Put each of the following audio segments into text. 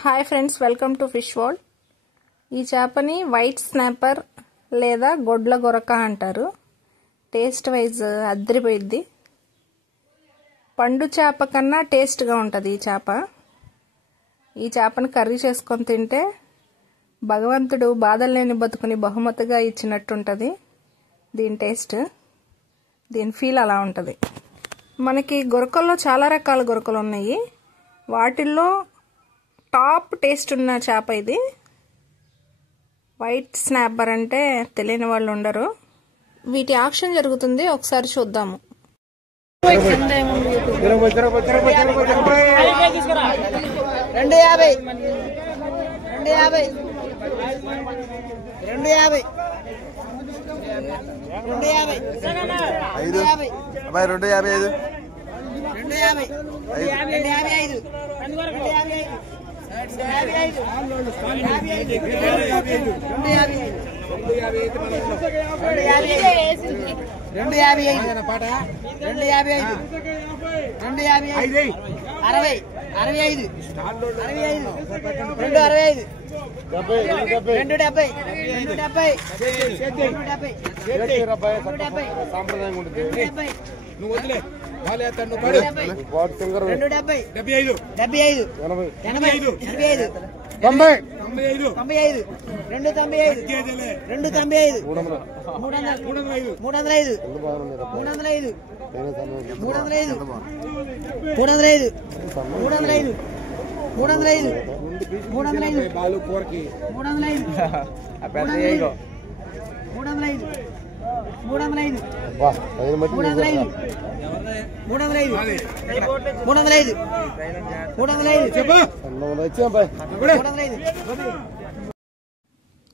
Hi friends, welcome to fish world. ఈ చేపని white snapper లేదా గొడ్ల గొరక అంటారు. టేస్ట్ వైజ్ అద్రిపోయిద్ది. పండు చేప కన్నా టేస్ట్గా ఉంటుంది ఈ చేప. ఈ చేపని కర్రీ చేసుకొని తింటే భగవంతుడు బాధలు లేని బతుకుని బహుమతిగా ఇచ్చినట్టుంటుంది. దీని టేస్ట్, దీని ఫీల్ అలా ఉంటుంది. మనకి గొరకల్లో చాలా రకాల గొరకలు ఉన్నాయి. వాటిల్లో టాప్ టేస్ట్ ఉన్న చేప ఇది. వైట్ స్నాపర్ అంటే తెలియని వాళ్ళు ఉండరు. వీటి ఆక్షన్ జరుగుతుంది, ఒకసారి చూద్దాము.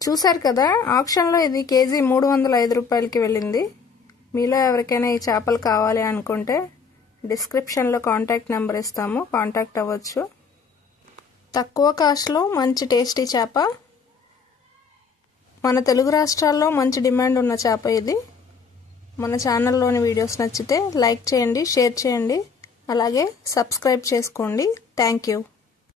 చూసారు కదా, ఆప్షన్లో ఇది కేజీ 305 రూపాయలకి వెళ్ళింది. మీలో ఎవరికైనా ఈ చేపలు కావాలి అనుకుంటే డిస్క్రిప్షన్లో కాంటాక్ట్ నెంబర్ ఇస్తాము, కాంటాక్ట్ అవ్వచ్చు. తక్కువ కాస్ట్లో మంచి టేస్టీ చేప. మన తెలుగు రాష్ట్రాల్లో మంచి డిమాండ్ ఉన్న చేప ఇది. మన ఛానల్లోని వీడియోస్ నచ్చితే లైక్ చేయండి, షేర్ చేయండి, అలాగే సబ్స్క్రైబ్ చేసుకోండి. Thank you.